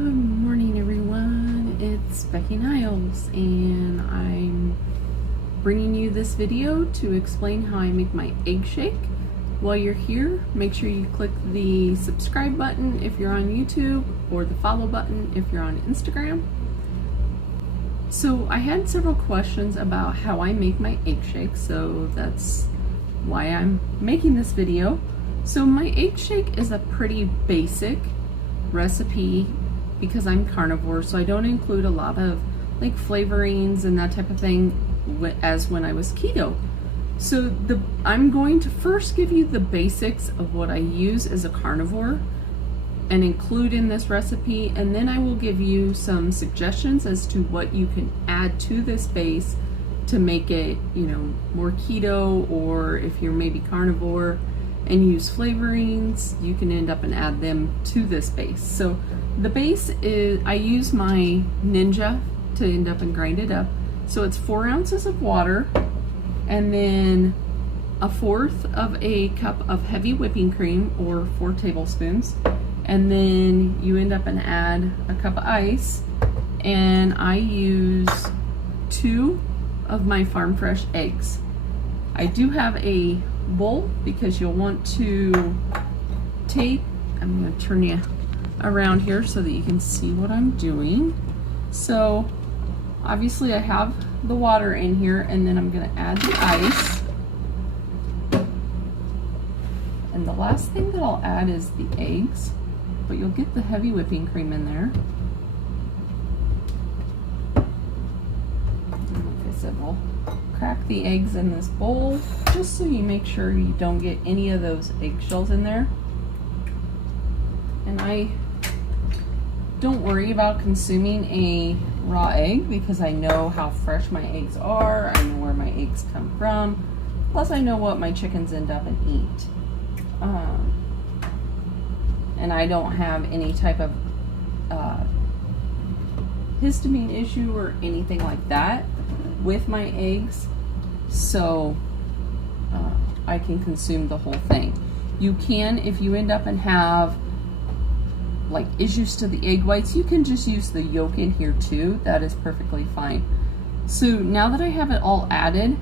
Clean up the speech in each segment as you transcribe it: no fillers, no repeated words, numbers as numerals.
Good morning, everyone. It's Becky Niles, and I'm bringing you this video to explain how I make my egg shake. While you're here, make sure you click the subscribe button if you're on YouTube, or the follow button if you're on Instagram. So I had several questions about how I make my egg shake, so that's why I'm making this video. So my egg shake is a pretty basic recipe because I'm carnivore, so I don't include a lot of like flavorings and that type of thing as when I was keto. So I'm going to first give you the basics of what I use as a carnivore and include in this recipe, and then I will give you some suggestions as to what you can add to this base to make it, you know, more keto, or if you're maybe carnivore and use flavorings, you can end up and add them to this base. So the base is, I use my Ninja to end up and grind it up. So it's 4 ounces of water, and then 1/4 of a cup of heavy whipping cream, or 4 tablespoons. And then you end up and add a cup of ice, and I use 2 of my farm fresh eggs. I do have a bowl because you'll want to take, I'm going to turn you around here so that you can see what I'm doing. So obviously I have the water in here, and then I'm going to add the ice, and the last thing that I'll add is the eggs, but you'll get the heavy whipping cream in there. And like I said, we'll crack the eggs in this bowl just so you make sure you don't get any of those eggshells in there. And I don't worry about consuming a raw egg because I know how fresh my eggs are, I know where my eggs come from, plus I know what my chickens end up and eat. And I don't have any type of histamine issue or anything like that with my eggs, so I can consume the whole thing. You can, if you end up and have like issues to the egg whites, you can just use the yolk in here too. That is perfectly fine. So now that I have it all added,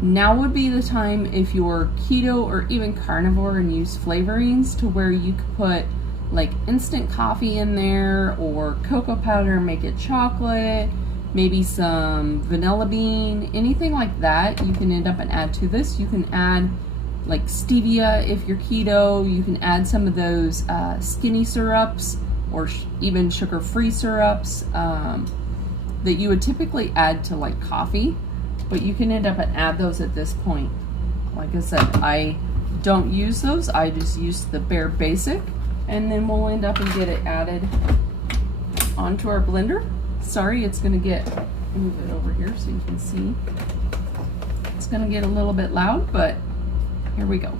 now would be the time, if you're keto or even carnivore and use flavorings, to where you could put like instant coffee in there, or cocoa powder, make it chocolate, maybe some vanilla bean, anything like that. You can end up and add to this. You can add like stevia if you're keto. You can add some of those skinny syrups, or even sugar-free syrups that you would typically add to like coffee, but you can end up and add those at this point. Like I said, I don't use those. I just use the bare basic, and then we'll end up and get it added onto our blender. Sorry, it's gonna get, move it over here so you can see. It's gonna get a little bit loud, but here we go.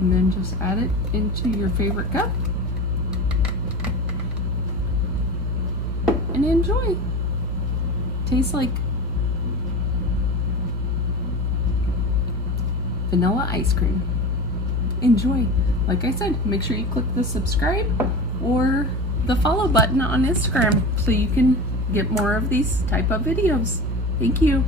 And then just add it into your favorite cup and enjoy. Tastes like vanilla ice cream. Enjoy. Like I said, make sure you click the subscribe or the follow button on Instagram so you can get more of these type of videos. Thank you.